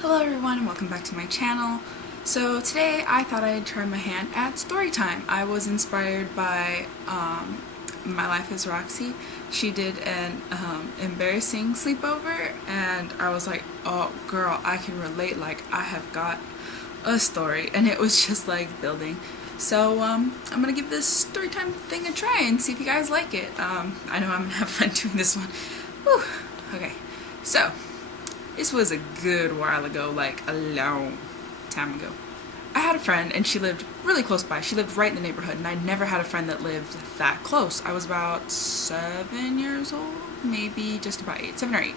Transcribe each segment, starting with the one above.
Hello everyone and welcome back to my channel. So today I thought I'd try my hand at story time. I was inspired by My Life is Roxy. She did an embarrassing sleepover and I was like, oh girl, I can relate, like I have got a story, and it was just like building. So I'm gonna give this story time thing a try and see if you guys like it. I know I'm gonna have fun doing this one. Whew. Okay, so this was a good while ago, like a long time ago. I had a friend and she lived really close by. She lived right in the neighborhood, and I never had a friend that lived that close. I was about 7 years old, maybe just about 8, 7 or 8.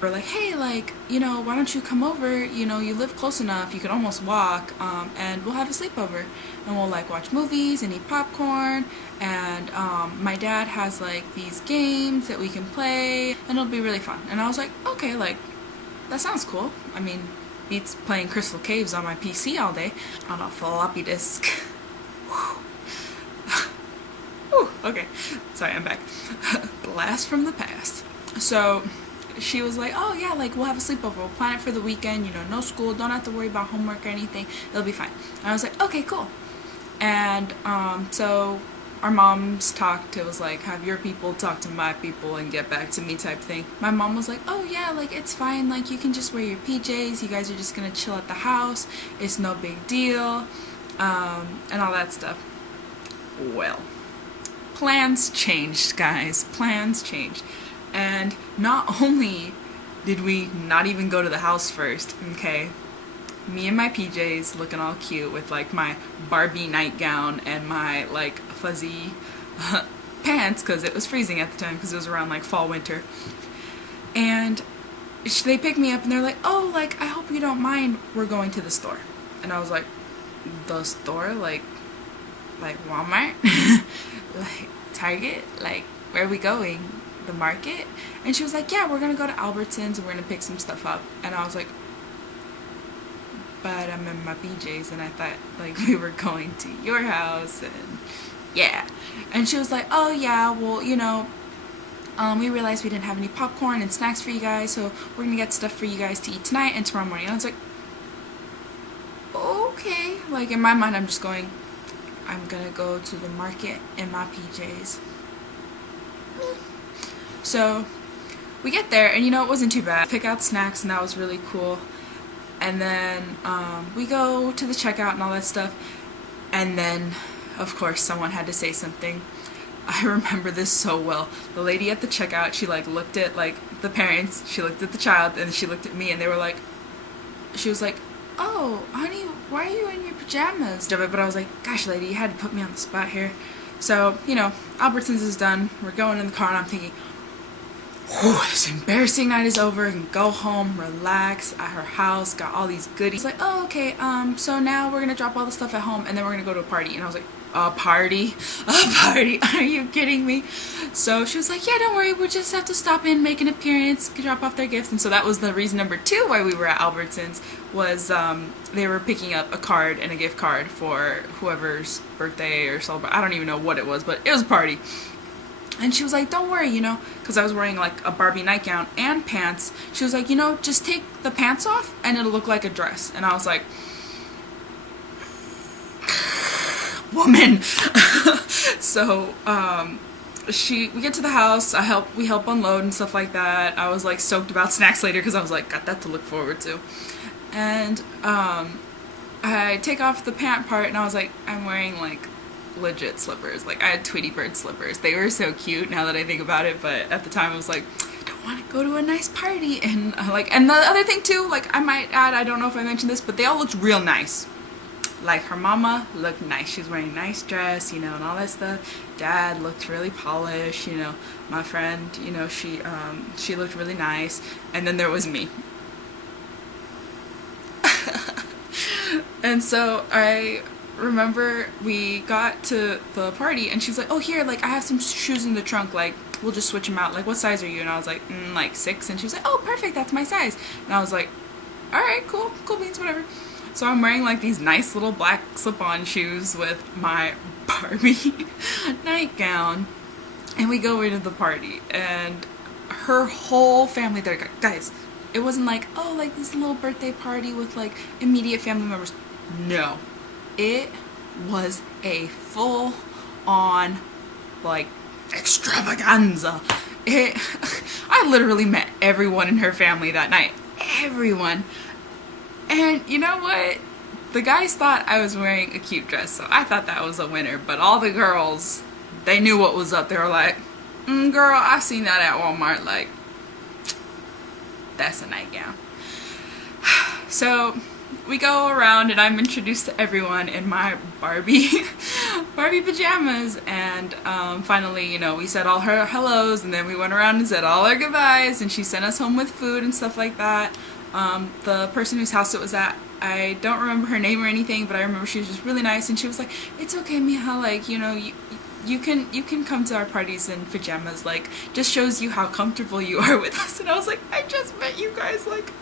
We're like, hey, like, you know, why don't you come over? You know, you live close enough, you can almost walk, and we'll have a sleepover. And we'll like watch movies and eat popcorn. And my dad has like these games that we can play, and it'll be really fun. And I was like, okay, like, that sounds cool. I mean, beats playing Crystal Caves on my PC all day on a floppy disk. Whew, okay, sorry, I'm back. Blast from the past. So she was like, oh yeah, like we'll have a sleepover, we'll plan it for the weekend, you know, no school, don't have to worry about homework or anything, it'll be fine. And I was like, okay, cool. And so our moms talked. It was like, have your people talk to my people and get back to me type thing. My mom was like, oh yeah, like it's fine, like you can just wear your PJs, you guys are just gonna chill at the house, it's no big deal, and all that stuff. Well, plans changed, guys, plans changed. And not only did we not even go to the house first, okay, me in my PJs looking all cute with like my Barbie nightgown and my like fuzzy pants because it was freezing at the time because it was around like fall winter. And they picked me up and they're like, oh, like I hope you don't mind, we're going to the store. And I was like, the store? Like Walmart? Like Target? Like where are we going? The market? And she was like, yeah, we're gonna go to Albertsons and we're gonna pick some stuff up. And I was like, but I'm in my PJs and I thought like we were going to your house, and yeah. And she was like, oh yeah, well, you know, we realized we didn't have any popcorn and snacks for you guys, so we're gonna get stuff for you guys to eat tonight and tomorrow morning. And I was like, okay. Like in my mind I'm just going, I'm gonna go to the market in my PJs. So we get there and you know, it wasn't too bad. Pick out snacks and that was really cool. And then we go to the checkout and all that stuff. And then, of course, someone had to say something. I remember this so well. The lady at the checkout, she like looked at like the parents, she looked at the child, and she looked at me, and they were like, she was like, oh, honey, why are you in your pajamas? But I was like, gosh, lady, you had to put me on the spot here. So, you know, Albertsons is done. We're going in the car, and I'm thinking, whew, this embarrassing night is over. I can go home, relax at her house, got all these goodies. Like, oh, okay, so now we're gonna drop all the stuff at home and then we're gonna go to a party. And I was like, a party? A party? Are you kidding me? So she was like, yeah, don't worry, we'll just have to stop in, make an appearance, drop off their gifts. And so that was the reason number 2 why we were at Albertsons, was they were picking up a card and a gift card for whoever's birthday or celebration. I don't even know what it was, but it was a party. And she was like, don't worry, you know, because I was wearing like a Barbie nightgown and pants. She was like, you know, just take the pants off and it'll look like a dress. And I was like, woman. So we get to the house, we help unload and stuff like that. I was like stoked about snacks later because I was like, got that to look forward to. And I take off the pant part and I was like, I'm wearing like legit slippers. Like I had Tweety Bird slippers. They were so cute now that I think about it, but at the time I was like, I don't want to go to a nice party. And and the other thing too, like I might add, I don't know if I mentioned this, but they all looked real nice. Like her mama looked nice. She was wearing a nice dress, you know, and all that stuff. Dad looked really polished, you know. My friend, you know, she looked really nice. And then there was me. And so I remember we got to the party and she's like, oh, here, like I have some shoes in the trunk, like we'll just switch them out, like what size are you? And I was like, like 6. And she was like, oh, perfect, that's my size. And I was like, all right, cool beans, whatever. So I'm wearing like these nice little black slip-on shoes with my Barbie nightgown, and we go into the party and her whole family there. Guys, It wasn't like, oh, like this little birthday party with like immediate family members. No, it was a full on like extravaganza. I literally met everyone in her family that night. Everyone. And you know what? The guys thought I was wearing a cute dress, so I thought that was a winner. But all the girls, they knew what was up. They were like, girl, I seen that at Walmart. Like, that's a nightgown. So we go around and I'm introduced to everyone in my Barbie pajamas, and finally, you know, we said all her hellos, and then we went around and said all our goodbyes, and she sent us home with food and stuff like that. The person whose house it was at, I don't remember her name or anything, but I remember she was just really nice, and she was like, it's okay, Mija, like, you know, you can come to our parties in pajamas, like, just shows you how comfortable you are with us. And I was like, I just met you guys, like,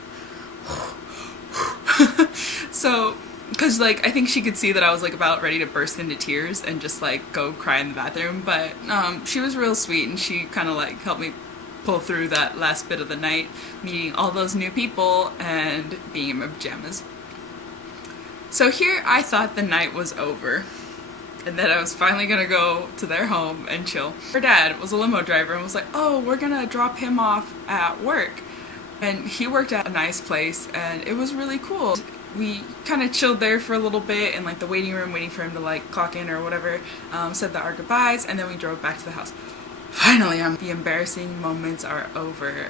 so, because like I think she could see that I was like about ready to burst into tears and just like go cry in the bathroom, but she was real sweet, and she kind of like helped me pull through that last bit of the night, meeting all those new people and being in my pajamas. So here I thought the night was over and that I was finally gonna go to their home and chill. Her dad was a limo driver and was like, oh, we're gonna drop him off at work. And he worked at a nice place, and it was really cool. We kind of chilled there for a little bit in like the waiting room, waiting for him to like clock in or whatever, said our goodbyes, and then we drove back to the house. Finally, the embarrassing moments are over.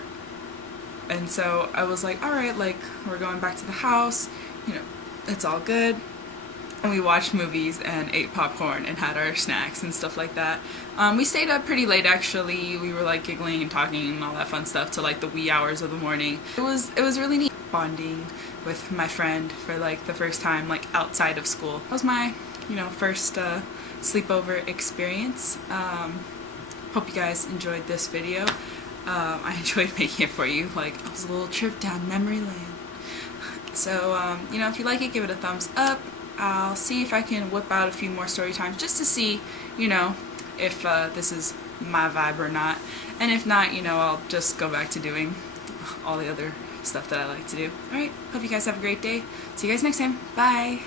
And so I was like, all right, like, we're going back to the house, you know, it's all good. And we watched movies and ate popcorn and had our snacks and stuff like that. We stayed up pretty late, actually. We were like giggling and talking and all that fun stuff till like the wee hours of the morning. It was really neat bonding with my friend for like the first time, like outside of school. That was my, you know, first sleepover experience. Hope you guys enjoyed this video. I enjoyed making it for you. Like, it was a little trip down memory lane. So, you know, if you like it, give it a thumbs up. I'll see if I can whip out a few more story times just to see, you know, if this is my vibe or not. And if not, you know, I'll just go back to doing all the other stuff that I like to do. Alright, hope you guys have a great day. See you guys next time. Bye!